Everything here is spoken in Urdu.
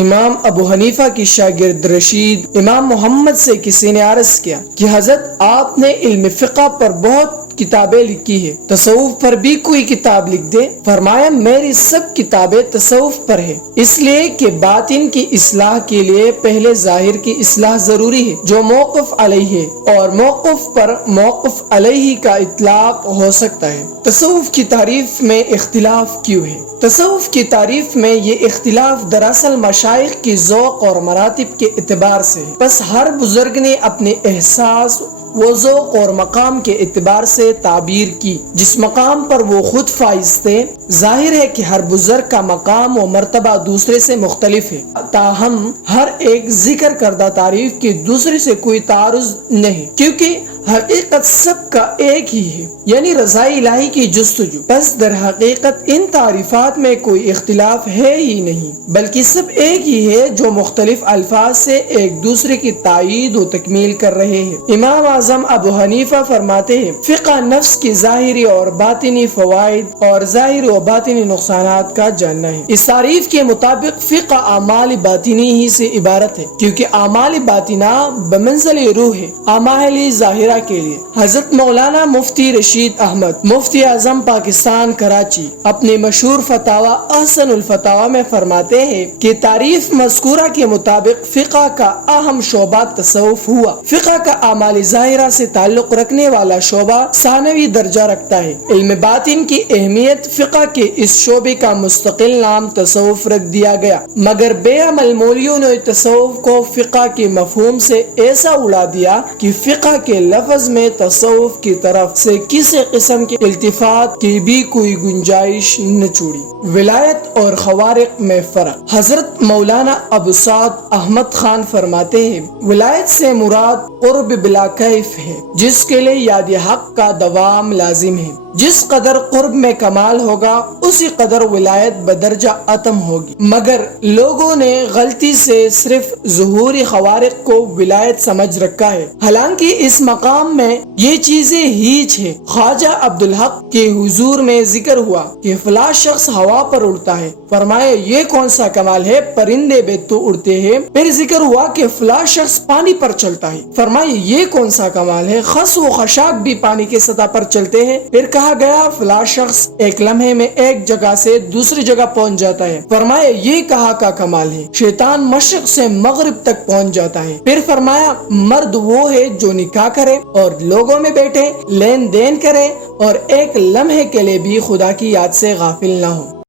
امام ابو حنیفہ کی شاگرد رشید امام محمد سے کسی نے عرض کیا کہ حضرت آپ نے علم فقہ پر بہت کتابیں لکھی ہے تصوف پر بھی کوئی کتاب لکھ دے۔ فرمایا، میری سب کتابیں تصوف پر ہے اس لیے کہ باطن کی اصلاح کے لیے پہلے ظاہر کی اصلاح ضروری ہے، جو موقف علیہ ہے۔ اور موقف پر موقف علیہ کا اطلاق ہو سکتا ہے۔ تصوف کی تعریف میں اختلاف کیوں ہے؟ تصوف کی تعریف میں یہ اختلاف دراصل مشائق کی ذوق اور مراتب کے اعتبار سے ہے۔ بس ہر بزرگ نے اپنے احساس وہ ذوق اور مقام کے اعتبار سے تعبیر کی۔ جس مقام پر وہ خود فائز تھے، ظاہر ہے کہ ہر بزرگ کا مقام و مرتبہ دوسرے سے مختلف ہے۔ تاہم ہر ایک ذکر کردہ تعریف کی دوسرے سے کوئی تعارض نہیں، کیونکہ حقیقت سب کا ایک ہی ہے یعنی رضائی الہی کی جستجو۔ بس در حقیقت ان تعریفات میں کوئی اختلاف ہے ہی نہیں، بلکہ سب ایک ہی ہے جو مختلف الفاظ سے ایک دوسرے کی تائید و تکمیل کر رہے ہیں۔ امام اعظم ابو حنیفہ فرماتے ہیں، فقہ نفس کی ظاہری اور باطنی فوائد اور ظاہری و باطنی نقصانات کا جاننا ہے۔ اس تعریف کے مطابق فقہ اعمال باطنی ہی سے عبارت ہے، کیونکہ اعمال باطنہ بمنزل روح ہے، اعمال ظاہرہ کے لیے۔ حضرت مولانا مفتی رشید احمد، مفتی اعظم پاکستان، کراچی، اپنے مشہور فتاوا احسن الفتاوا میں فرماتے ہیں کہ تعریف مذکورہ کے مطابق فقہ کا اہم شعبہ تصوف ہوا۔ فقہ کا اعمال ظاہرہ سے تعلق رکھنے والا شعبہ ثانوی درجہ رکھتا ہے۔ علم باطن کی اہمیت فقہ کے اس شعبے کا مستقل نام تصوف رکھ دیا گیا۔ مگر بے عمل مولیوں نے تصوف کو فقہ کے مفہوم سے ایسا اڑا دیا کہ فقہ کے لفظ میں تصوف کی طرف سے کسی قسم کے التفات کی بھی کوئی گنجائش نہ چوڑی ولایت اور خوارق میں فرق۔ حضرت مولانا ابو سعد احمد خان فرماتے ہیں، ولایت سے مراد قرب بلا کیف ہے، جس کے لیے یاد حق کا دوام لازم ہے۔ جس قدر قرب میں کمال ہوگا، اسی قدر ولایت بدرجہ اتم ہوگی۔ مگر لوگوں نے غلطی سے صرف ظہوری خوارق کو ولایت سمجھ رکھا ہے۔ حالانکہ اس مقام میں یہ چیزیں ہیچ ہے خواجہ عبدالحق کے حضور میں ذکر ہوا کہ فلاں شخص ہوا پر اڑتا ہے۔ فرمایا، یہ کون سا کمال ہے؟ پرندے بے تو اڑتے ہیں۔ پھر ذکر ہوا کہ فلاں شخص پانی پر چلتا ہے۔ فرمایا، یہ کون سا کمال ہے؟ خس و خشاک بھی پانی کے سطح پر چلتے ہیں۔ پھر کہا گیا، فلاں شخص ایک لمحے میں ایک جگہ سے دوسری جگہ پہنچ جاتا ہے۔ فرمایا، یہ کہا کا کمال ہے؟ شیطان مشرق سے مغرب تک پہنچ جاتا ہے۔ پھر فرمایا، مرد وہ ہے جو نکاح کرے اور لوگوں میں بیٹھے لین دین کریں اور ایک لمحے کے لیے بھی خدا کی یاد سے غافل نہ ہو